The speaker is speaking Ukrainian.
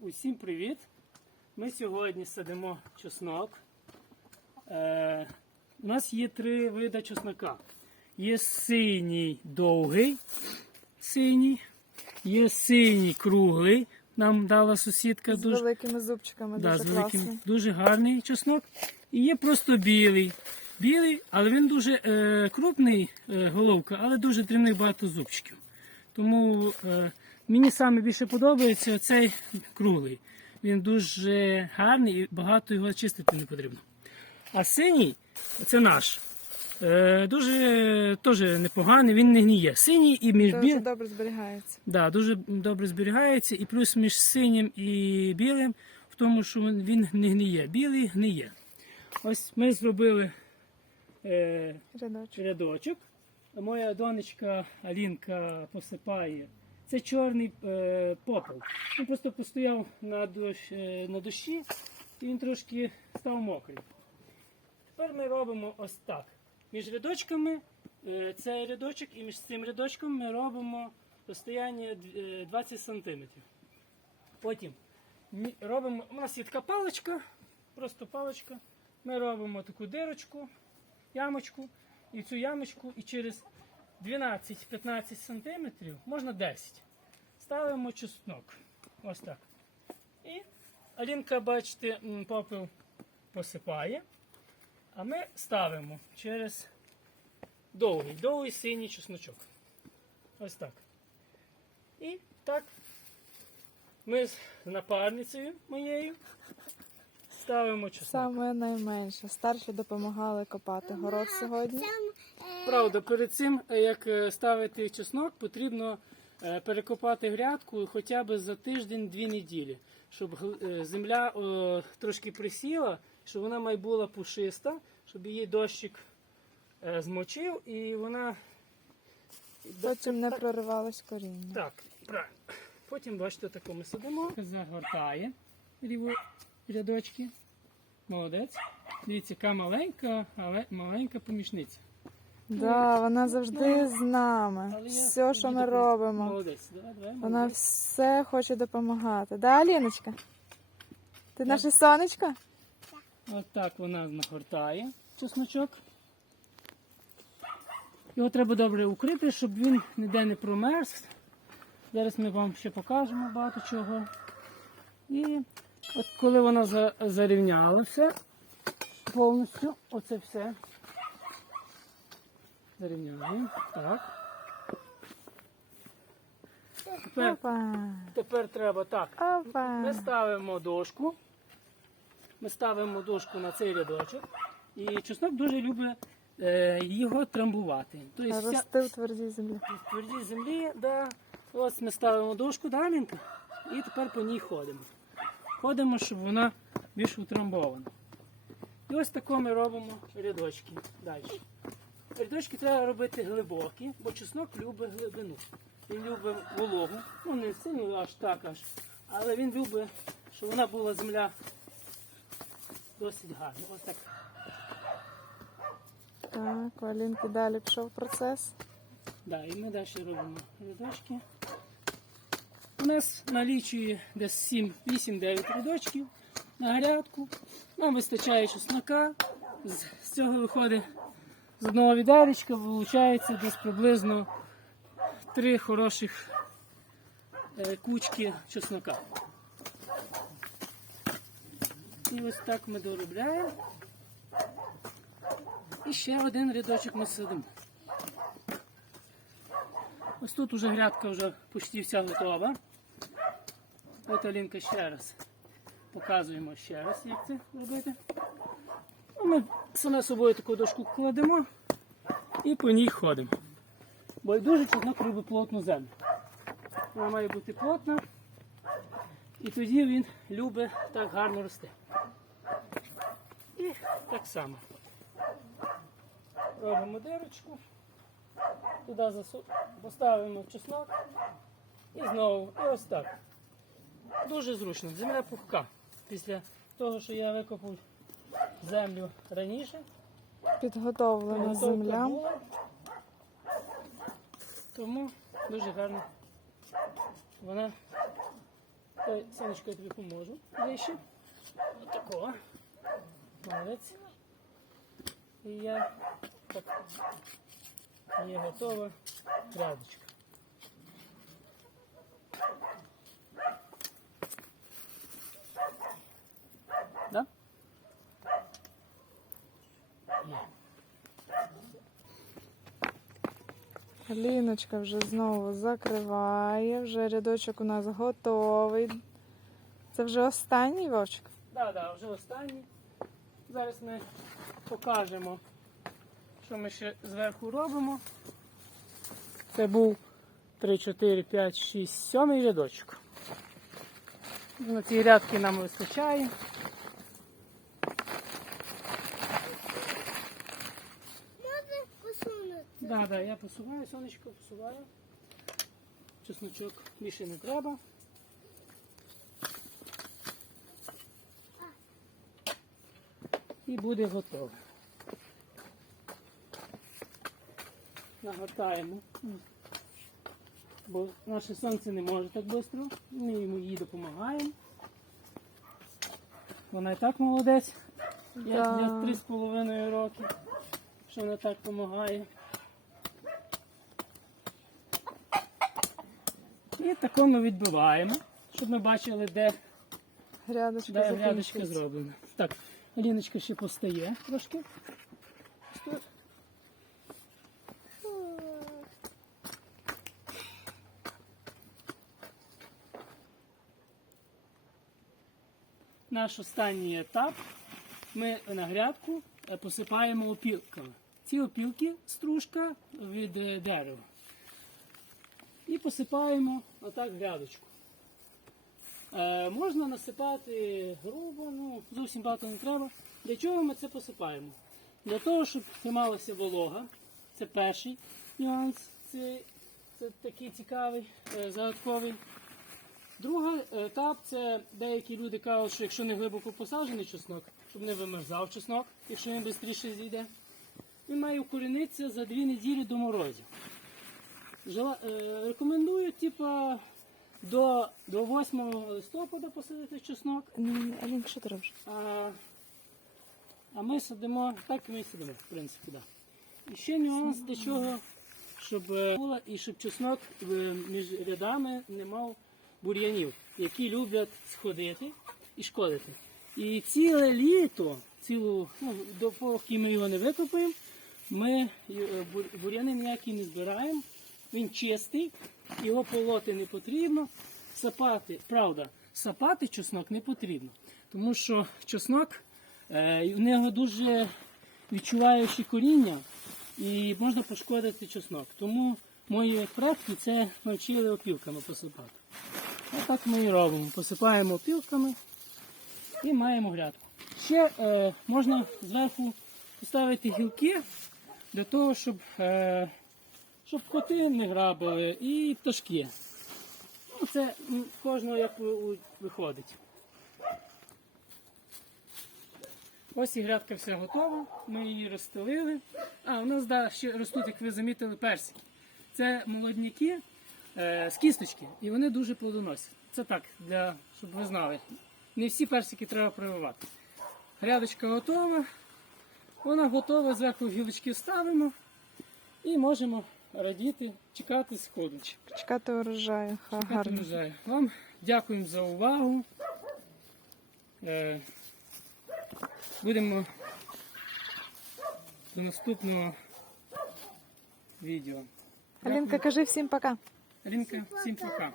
Усім привіт! Ми сьогодні садимо чеснок. Е, у нас є три види чеснока. Є синій довгий, синій, є синій круглий. Нам дала сусідка З дуже, великими зубчиками да, дуже з великим, дуже гарний чеснок. І є просто білий. Білий, але він дуже е, крупний е, головка, але дуже дрібний багато зубчиків. Тому е, мені саме більше подобається цей круглий. Він дуже гарний і багато його чистити не потрібно. А синій це наш. Е, дуже теж непоганий, він не гніє. Синій і між Дуже білим. добре зберігається. Да, дуже добре зберігається, і плюс між синім і білим в тому, що він- не гниє. Білий гниє. Ось ми зробили е, Рядочок. рядочок. Моя донечка Алінка посипає. Це чорний е, попел. Він просто постояв на, дощ, е, на дощі і він трошки став мокрий. Тепер ми робимо ось так. Між рядочками е, цей рядочок і між цим рядочком ми робимо розстояння е, 20 см. Потім робимо, у нас є така паличка, просто паличка. Ми робимо таку дирочку, ямочку, і цю ямочку і через 12-15 см, можна 10 ставимо чеснок. Ось так. І Алінка, бачите, м, попел посипає. А ми ставимо через довгий, довгий синій чесночок. Ось так. І так ми з напарницею моєю ставимо чеснок. Саме найменше. Старші допомагали копати город сьогодні. Правда, перед цим, е, як е, ставити чеснок, потрібно е, перекопати грядку хоча б за тиждень-дві неділі, щоб земля о, трошки присіла, щоб вона май була пушиста, щоб її дощик е, змочив і вона. Потім не проривалось коріння. Так, правильно. Потім, бачите, таку ми сидимо. Загортає ріву рядочки. Молодець. Дивіться, яка маленька, але маленька помічниця. Да, вона завжди з нами. Все, що ми робимо. Вона все хоче допомагати. Да, Аліночка? Ти наше сонечко? От так вона нагортає чесночок. Його треба добре укрити, щоб він ніде не промерз. Зараз ми вам ще покажемо багато чого. І от коли вона зарівнялася повністю, оце все. Зарівняємо. Так. Тепер, Опа. тепер треба так. Опа. Ми ставимо дошку. Ми ставимо дошку на цей рядочок. І чеснок дуже любить е, його трамбувати. Тобто вся- в твердій землі. в твердій землі, да. Ось ми ставимо дошку даленько і тепер по ній ходимо. Ходимо, щоб вона більш утрамбована. І ось тако ми робимо рядочки далі. Рядочки треба робити глибокі, бо чеснок любить глибину. Він любить вологу. Ну не сильно аж так аж. Але він любить, щоб вона була земля досить гарна. Ось так. Так, у Алінки далі пішов процес. Да, і ми далі робимо рядочки. У нас налічує десь 7, 8-9 рядочків на грядку. Нам вистачає чеснока. З цього виходить з одного відеречка, виходить десь приблизно 3 хороших е, кучки чеснока. І ось так ми доробляємо. І ще один рядочок ми садимо. Ось тут уже грядка вже почти вся готова. От Алінка ще раз показуємо ще раз, як це робити. Ну, Ми саме собою таку дошку кладемо і по ній ходимо. Бо дуже чеснок любить плотну землю. Вона має бути плотна, і тоді він любить так гарно рости. І так само. Робимо дирочку. Туди засу... поставимо чеснок і знову. І ось так. Дуже зручно. Земля пухка. Після того, що я викопав землю раніше, Підготовлена земля. була. Тому дуже гарно вона Дай, Сонечко, я тобі поможу. Ближче. Отако. Молодець. І я так. Є готова грядочка. Да? Є. Аліночка вже знову закриває, вже рядочок у нас готовий. Це вже останній вовчик. Так, так, вже останній. Зараз ми покажемо, що ми ще зверху робимо. Це був 3, 4, 5, 6, 7 рядочок. На ці рядки нам вистачає. Так, так, я посуваю, сонечко посуваю. Чесночок більше не треба. І буде готово. Нагортаємо. Бо наше сонце не може так швидко. Ми йому їй допомагаємо. Вона і так молодець. Як Да. для три роки, що вона так допомагає. І тако ми відбиваємо, щоб ми бачили, де, Грядочка де грядочка зроблена. Так, Аліночка ще постає трошки. Тут. Наш останній етап. Ми на грядку посипаємо опілками. Ці опілки стружка від е, дерева. І посипаємо отак грядочку. Е, можна насипати грубо, ну зовсім багато не треба. Для чого ми це посипаємо? Для того, щоб трималася волога. Це перший нюанс. Це, це такий цікавий, е, загадковий. Другий етап це деякі люди кажуть, що якщо не глибоко посаджений чеснок, щоб не вимерзав чеснок, якщо він швидше зійде, він має укорінитися за дві неділі до морозів. Е, рекомендую, типа, до, до 8 листопада посадити чеснок, Ні, ні, Алінка, що ти робиш? а, а ми садимо, так і ми садимо, в принципі, да. І ще нюанс для чого, щоб е, було і щоб чеснок е, між рядами не мав бур'янів, які люблять сходити і шкодити. І ціле літо, цілу, ну, допоки ми його не викопаємо, ми бур'яни ніякі не збираємо. Він чистий, його полоти не потрібно. Сапати, правда, сапати чеснок не потрібно, тому що чеснок е, в нього дуже відчуваючі коріння і можна пошкодити чеснок. Тому мої предки це навчили опілками посипати. Отак ми і робимо. Посипаємо опілками і маємо грядку. Ще е, можна зверху поставити гілки для того, щоб, е, щоб коти не грабили і пташки. Ну, це кожного як виходить. Ось і грядка вся готова. Ми її розстелили. А, у нас да, ще ростуть, як ви замітили, персики. Це молодняки е, з кісточки, і вони дуже плодоносять. Це так, для, щоб ви знали. Не всі персики треба прививати. Грядочка готова. Вона готова, зверху гілочки ставимо і можемо радіти, чекати сходочок. Чекати урожаю. Ха, Чекати гарно. врожаю. Вам дякуємо за увагу. Е, Будемо до наступного відео. Алінка, кажи всім пока. Алінка, всім пока.